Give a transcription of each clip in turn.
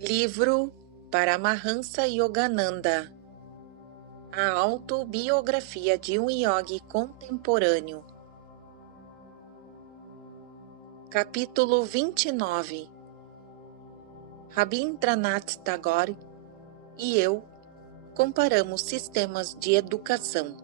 Livro Paramahansa Yogananda. A autobiografia de um yogi contemporâneo. Capítulo 29. Rabindranath Tagore e eu comparamos sistemas de educação.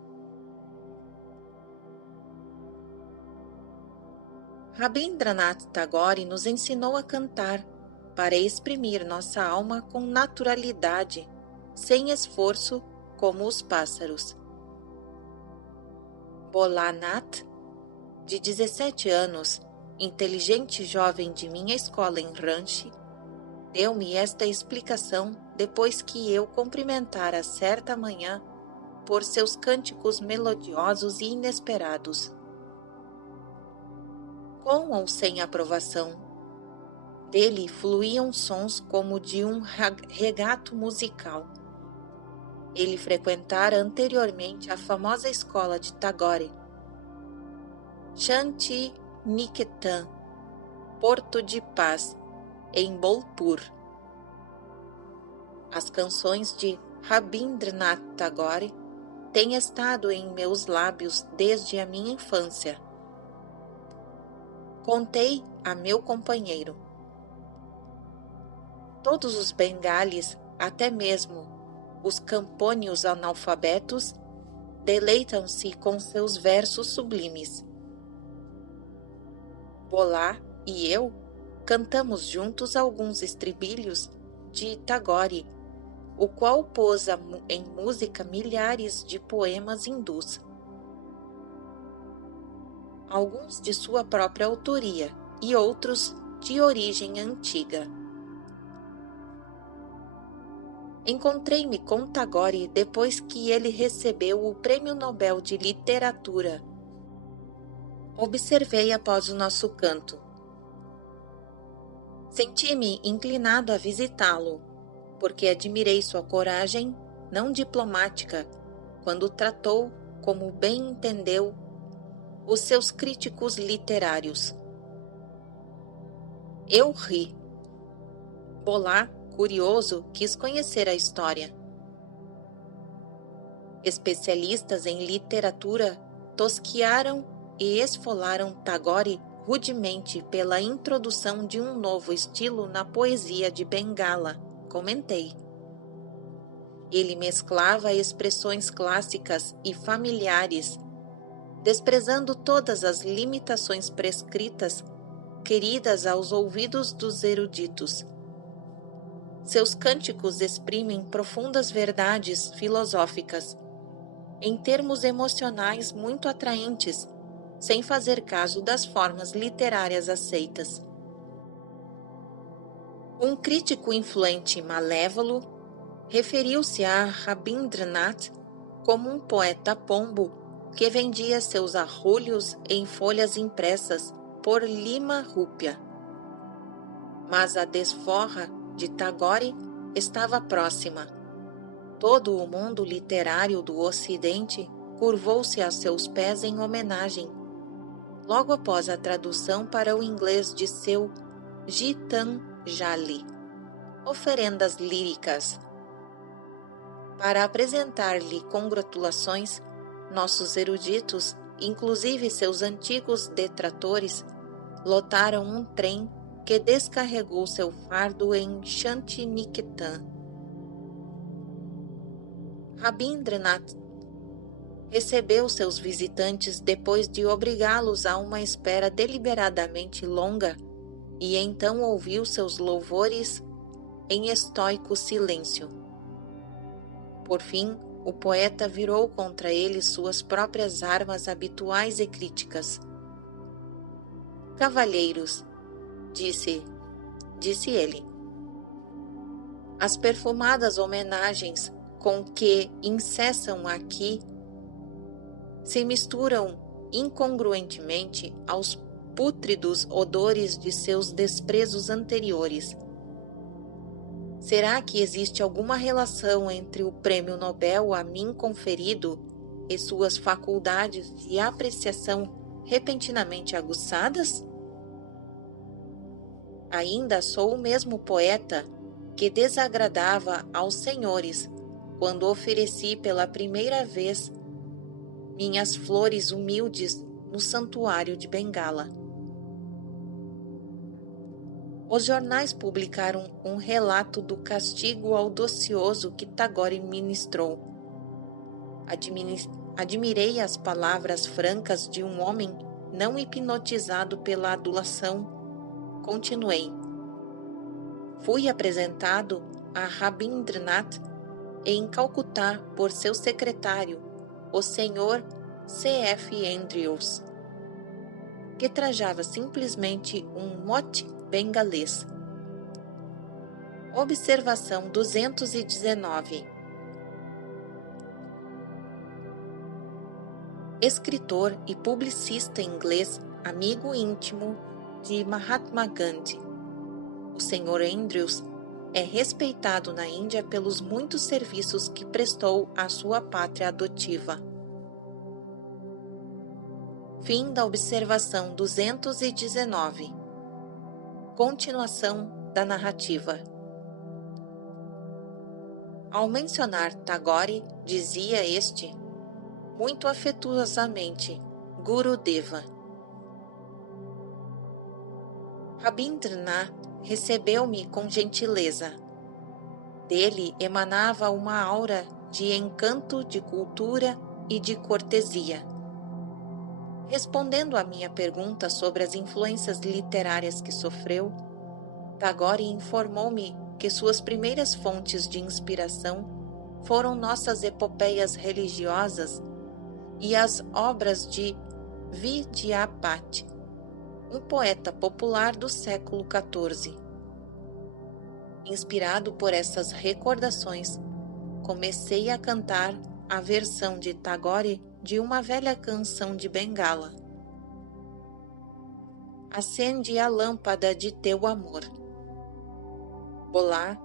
Rabindranath Tagore nos ensinou a cantar para exprimir nossa alma com naturalidade, sem esforço, como os pássaros. Bholanath, de 17 anos, inteligente jovem de minha escola em Ranchi, deu-me esta explicação depois que eu cumprimentara certa manhã por seus cânticos melodiosos e inesperados. Com ou sem aprovação, dele fluíam sons como de um regato musical. Ele frequentara anteriormente a famosa escola de Tagore, Shanti Niketan, Porto de Paz, em Bolpur. As canções de Rabindranath Tagore têm estado em meus lábios desde a minha infância. Contei a meu companheiro. Todos os bengalis, até mesmo os campônios analfabetos, deleitam-se com seus versos sublimes. Bolá e eu cantamos juntos alguns estribilhos de Tagore, o qual pôs em música milhares de poemas hindus, alguns de sua própria autoria e outros de origem antiga. Encontrei-me com Tagore depois que ele recebeu o Prêmio Nobel de Literatura. Observei após o nosso canto. Senti-me inclinado a visitá-lo, porque admirei sua coragem não diplomática quando tratou, como bem entendeu, os seus críticos literários. Eu ri. Bolá, curioso, quis conhecer a história. Especialistas em literatura tosquiaram e esfolaram Tagore rudemente pela introdução de um novo estilo na poesia de Bengala, comentei. Ele mesclava expressões clássicas e familiares, desprezando todas as limitações prescritas queridas aos ouvidos dos eruditos. Seus cânticos exprimem profundas verdades filosóficas, em termos emocionais muito atraentes, sem fazer caso das formas literárias aceitas. Um crítico influente e malévolo referiu-se a Rabindranath como um poeta pombo que vendia seus arrulhos em folhas impressas por lima rúpia. Mas a desforra de Tagore estava próxima. Todo o mundo literário do Ocidente curvou-se a seus pés em homenagem, logo após a tradução para o inglês de seu Gitanjali, oferendas líricas. Para apresentar-lhe congratulações, nossos eruditos, inclusive seus antigos detratores, lotaram um trem que descarregou seu fardo em Shantiniketan. Rabindranath recebeu seus visitantes depois de obrigá-los a uma espera deliberadamente longa e então ouviu seus louvores em estoico silêncio. Por fim, o poeta virou contra eles suas próprias armas habituais e críticas. Cavalheiros, disse ele, as perfumadas homenagens com que incessam aqui se misturam incongruentemente aos pútridos odores de seus desprezos anteriores. Será que existe alguma relação entre o prêmio Nobel a mim conferido e suas faculdades de apreciação repentinamente aguçadas? Ainda sou o mesmo poeta, que desagradava aos senhores quando ofereci pela primeira vez minhas flores humildes no santuário de Bengala. Os jornais publicaram um relato do castigo audacioso que Tagore ministrou. Admirei as palavras francas de um homem não hipnotizado pela adulação. Continuei. Fui apresentado a Rabindranath em Calcutá por seu secretário, o Sr. C.F. Andrews, que trajava simplesmente um mote bengalês. Observação 219. Escritor e publicista inglês, amigo íntimo de Mahatma Gandhi. O Sr. Andrews é respeitado na Índia pelos muitos serviços que prestou à sua pátria adotiva. Fim da observação 219. Continuação da narrativa. Ao mencionar Tagore, dizia este, muito afetuosamente, Gurudeva. Rabindranath recebeu-me com gentileza. Dele emanava uma aura de encanto, de cultura e de cortesia. Respondendo à minha pergunta sobre as influências literárias que sofreu, Tagore informou-me que suas primeiras fontes de inspiração foram nossas epopeias religiosas e as obras de Vidyapati, um poeta popular do século XIV. Inspirado por essas recordações, comecei a cantar a versão de Tagore de uma velha canção de Bengala. Acende a lâmpada de teu amor. Bolá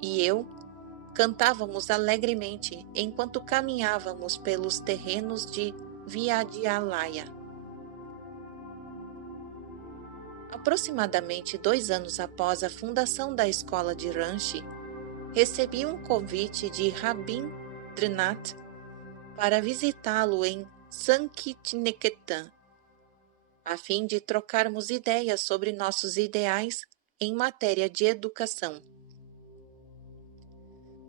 e eu cantávamos alegremente enquanto caminhávamos pelos terrenos de Vidyalaya. Aproximadamente 2 anos após a fundação da escola de Ranchi, recebi um convite de Rabindranath para visitá-lo em Sankitniketan, a fim de trocarmos ideias sobre nossos ideais em matéria de educação.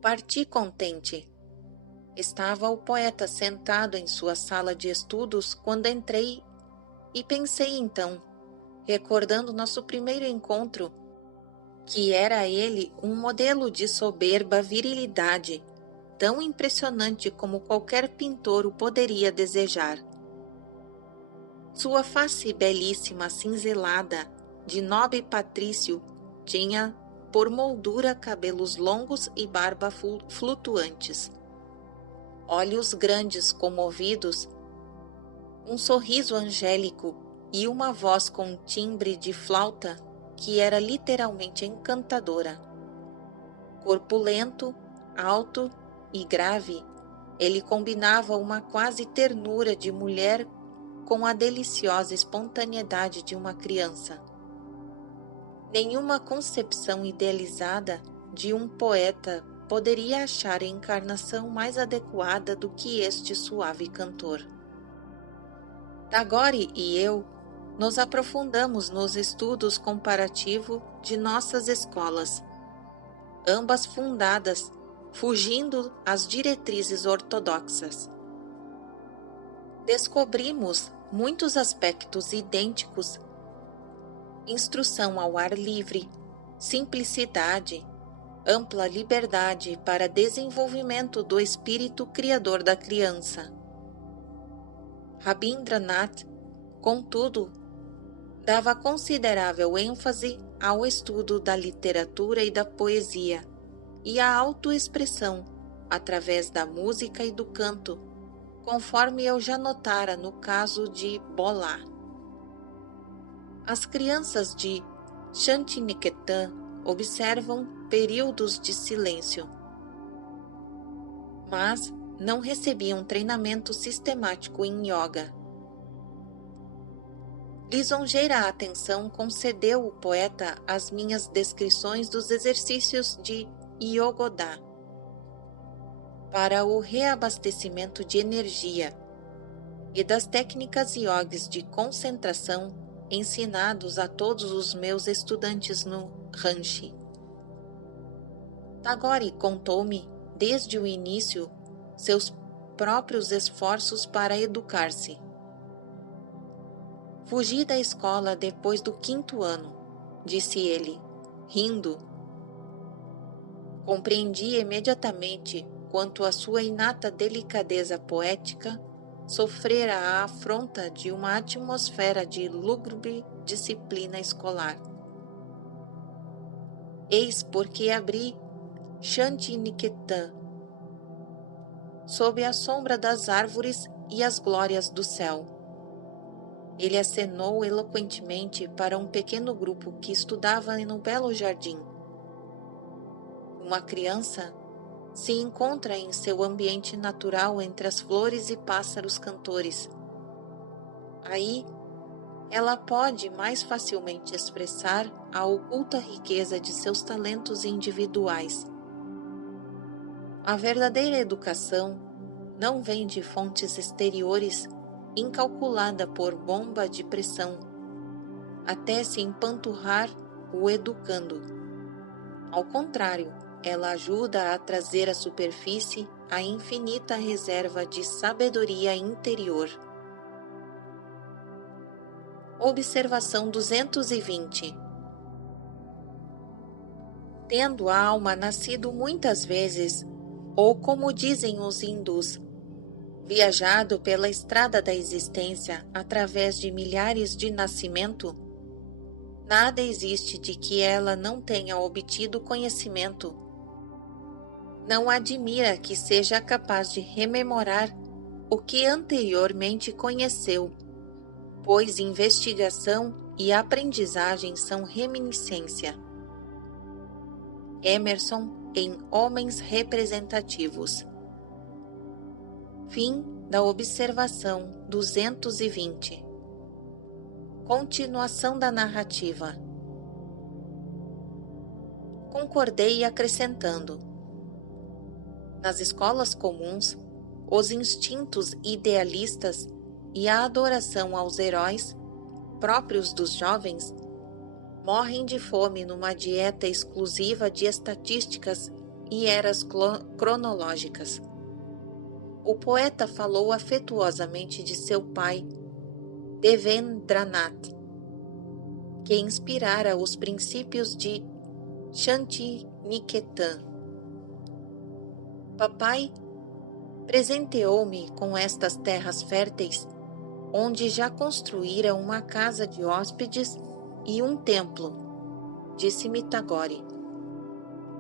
Parti contente. Estava o poeta sentado em sua sala de estudos quando entrei e pensei então, recordando nosso primeiro encontro, que era ele um modelo de soberba virilidade, tão impressionante como qualquer pintor o poderia desejar. Sua face belíssima cinzelada, de nobre patrício, tinha por moldura cabelos longos e barba flutuantes, olhos grandes comovidos, um sorriso angélico e uma voz com timbre de flauta que era literalmente encantadora. Corpulento, alto e grave, ele combinava uma quase ternura de mulher com a deliciosa espontaneidade de uma criança. Nenhuma concepção idealizada de um poeta poderia achar a encarnação mais adequada do que este suave cantor. Tagore e eu nos aprofundamos nos estudos comparativos de nossas escolas, ambas fundadas fugindo às diretrizes ortodoxas. Descobrimos muitos aspectos idênticos: instrução ao ar livre, simplicidade, ampla liberdade para desenvolvimento do espírito criador da criança. Rabindranath, contudo, dava considerável ênfase ao estudo da literatura e da poesia e à autoexpressão através da música e do canto, conforme eu já notara no caso de Bolá. As crianças de Shantiniketan observam períodos de silêncio, mas não recebiam treinamento sistemático em yoga. Lisonjeira atenção concedeu o poeta às minhas descrições dos exercícios de Yogoda para o reabastecimento de energia e das técnicas yogis de concentração ensinados a todos os meus estudantes no Ranchi. Tagore contou-me, desde o início, seus próprios esforços para educar-se. Fugi da escola depois do 5º ano, disse ele, rindo. Compreendi imediatamente quanto a sua inata delicadeza poética sofrera a afronta de uma atmosfera de lúgubre disciplina escolar. Eis porque abri Shantiniketan, sob a sombra das árvores e as glórias do céu. Ele acenou eloquentemente para um pequeno grupo que estudava no belo jardim. Uma criança se encontra em seu ambiente natural entre as flores e pássaros cantores. Aí, ela pode mais facilmente expressar a oculta riqueza de seus talentos individuais. A verdadeira educação não vem de fontes exteriores incalculada por bomba de pressão, até se empanturrar o educando. Ao contrário, ela ajuda a trazer à superfície a infinita reserva de sabedoria interior. Observação 220. Tendo a alma nascido muitas vezes, ou como dizem os hindus, viajado pela estrada da existência através de milhares de nascimento, nada existe de que ela não tenha obtido conhecimento. Não admira que seja capaz de rememorar o que anteriormente conheceu, pois investigação e aprendizagem são reminiscência. Emerson em Homens Representativos. Fim da observação 220. Continuação da narrativa. Concordei acrescentando: nas escolas comuns, os instintos idealistas e a adoração aos heróis, próprios dos jovens, morrem de fome numa dieta exclusiva de estatísticas e eras cronológicas. O poeta falou afetuosamente de seu pai, Devendranath, que inspirara os princípios de Shantiniketan. Papai presenteou-me com estas terras férteis, onde já construíra uma casa de hóspedes e um templo, disse-me Tagore.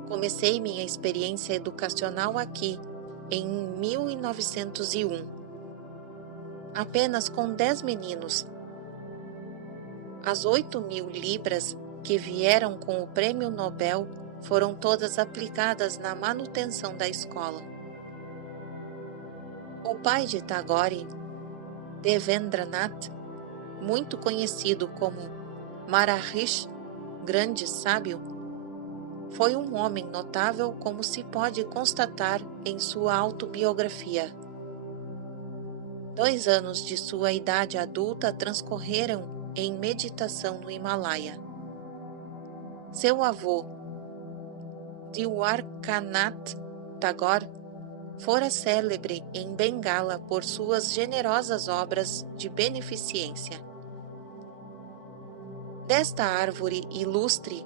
Comecei minha experiência educacional aqui, em 1901, apenas com 10 meninos. As 8.000 libras que vieram com o prêmio Nobel foram todas aplicadas na manutenção da escola. O pai de Tagore, Devendranath, muito conhecido como Maharishi, grande sábio, foi um homem notável, como se pode constatar em sua autobiografia. 2 anos de sua idade adulta transcorreram em meditação no Himalaia. Seu avô, Dwarkanath Tagore, fora célebre em Bengala por suas generosas obras de beneficência. Desta árvore ilustre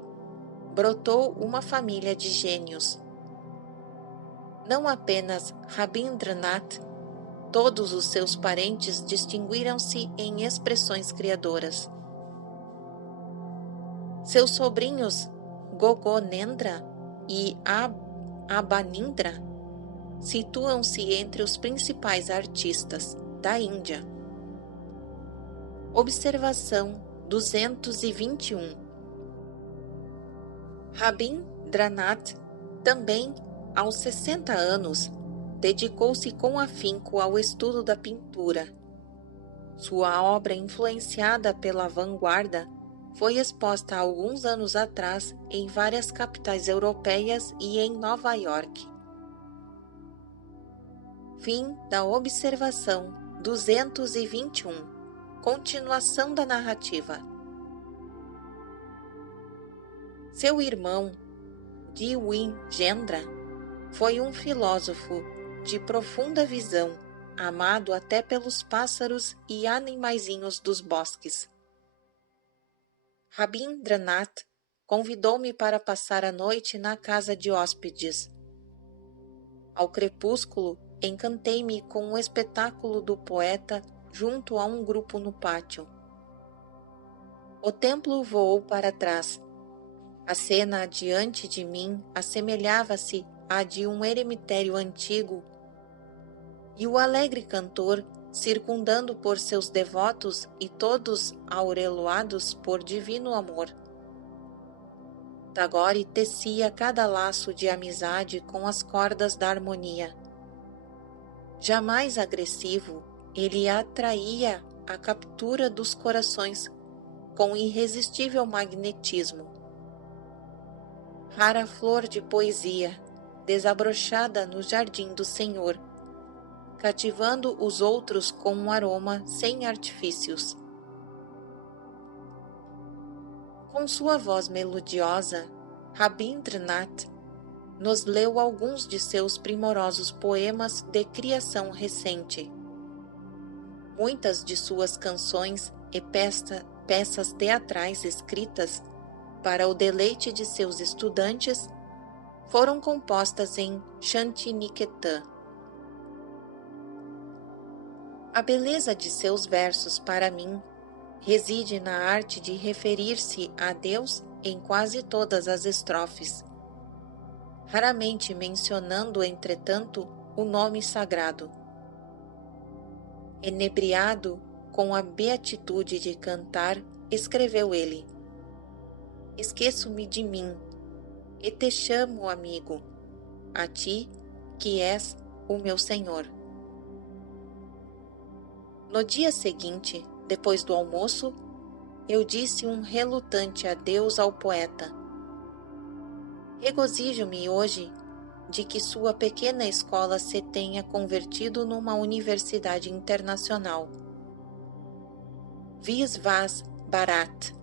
brotou uma família de gênios. Não apenas Rabindranath, todos os seus parentes distinguiram-se em expressões criadoras. Seus sobrinhos Gogonendra e Abanindra situam-se entre os principais artistas da Índia. Observação 221. Rabindranath, também aos 60 anos, dedicou-se com afinco ao estudo da pintura. Sua obra, influenciada pela vanguarda, foi exposta há alguns anos atrás em várias capitais europeias e em Nova York. Fim da observação 221. Continuação da narrativa. Seu irmão, Dewin Gendra, foi um filósofo de profunda visão, amado até pelos pássaros e animaizinhos dos bosques. Rabindranath convidou-me para passar a noite na casa de hóspedes. Ao crepúsculo, encantei-me com o espetáculo do poeta junto a um grupo no pátio. O templo voou para trás. A cena diante de mim assemelhava-se à de um eremitério antigo, e o alegre cantor, circundando por seus devotos e todos aureolados por divino amor. Tagore tecia cada laço de amizade com as cordas da harmonia. Jamais agressivo, ele atraía a captura dos corações com irresistível magnetismo. Rara flor de poesia, desabrochada no jardim do Senhor, cativando os outros com um aroma sem artifícios. Com sua voz melodiosa, Rabindranath nos leu alguns de seus primorosos poemas de criação recente. Muitas de suas canções e peças teatrais escritas para o deleite de seus estudantes foram compostas em Shantiniketan. A beleza de seus versos, para mim, reside na arte de referir-se a Deus em quase todas as estrofes, raramente mencionando, entretanto, o nome sagrado. Enebriado com a beatitude de cantar, escreveu ele: Esqueço-me de mim, e te chamo amigo, a ti que és o meu Senhor. No dia seguinte, depois do almoço, eu disse um relutante adeus ao poeta. Regozijo-me hoje de que sua pequena escola se tenha convertido numa universidade internacional. Visvas Bharat,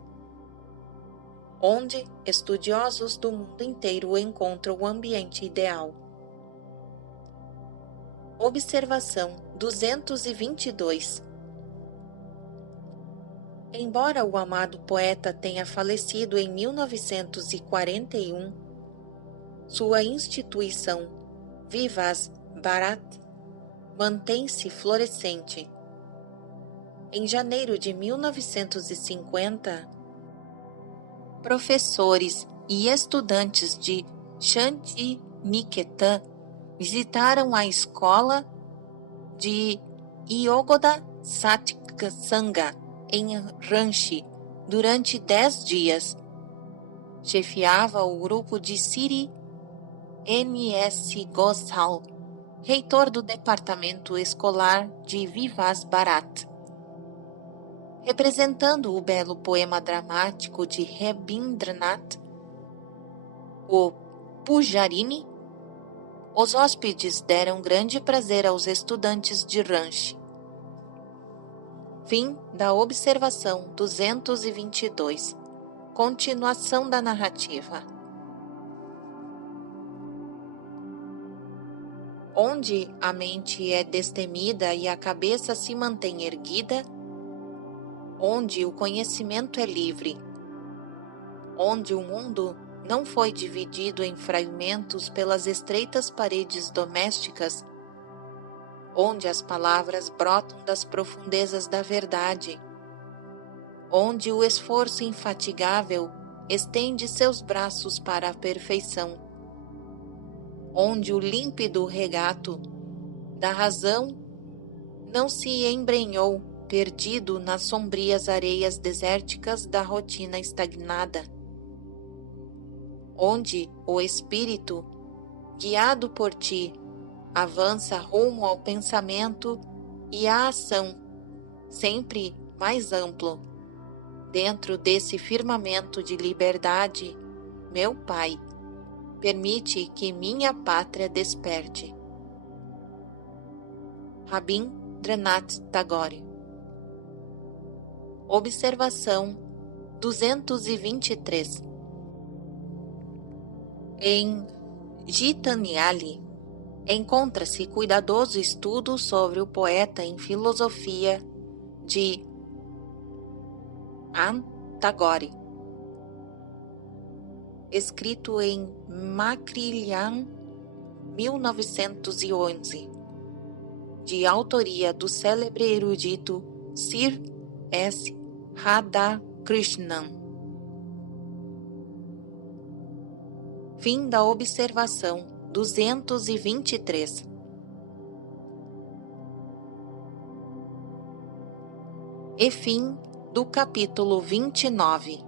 onde estudiosos do mundo inteiro encontram o ambiente ideal. Observação 222. Embora o amado poeta tenha falecido em 1941, sua instituição, Vivas Bharat, mantém-se florescente. Em janeiro de 1950, professores e estudantes de Shantiniketan visitaram a escola de Yogoda Satsanga em Ranchi durante 10 dias. Chefiava o grupo de Siri N.S. Gosal, reitor do departamento escolar de Vivas Bharat. Representando o belo poema dramático de Rabindranath, o Pujarini, os hóspedes deram grande prazer aos estudantes de Ranchi. Fim da observação 222. Continuação da narrativa. Onde a mente é destemida e a cabeça se mantém erguida, onde o conhecimento é livre, onde o mundo não foi dividido em fragmentos pelas estreitas paredes domésticas, onde as palavras brotam das profundezas da verdade, onde o esforço infatigável estende seus braços para a perfeição, onde o límpido regato da razão não se embrenhou perdido nas sombrias areias desérticas da rotina estagnada, onde o espírito, guiado por ti, avança rumo ao pensamento e à ação, sempre mais amplo. Dentro desse firmamento de liberdade, meu Pai, permite que minha pátria desperte. Rabindranath Tagore. Observação 223. Em Gitanjali encontra-se cuidadoso estudo sobre o poeta em filosofia de Tagore, escrito em Makrilian, 1911, de autoria do célebre erudito Sir S. Radhakrishnan. Fim da observação 223. E fim do capítulo 29.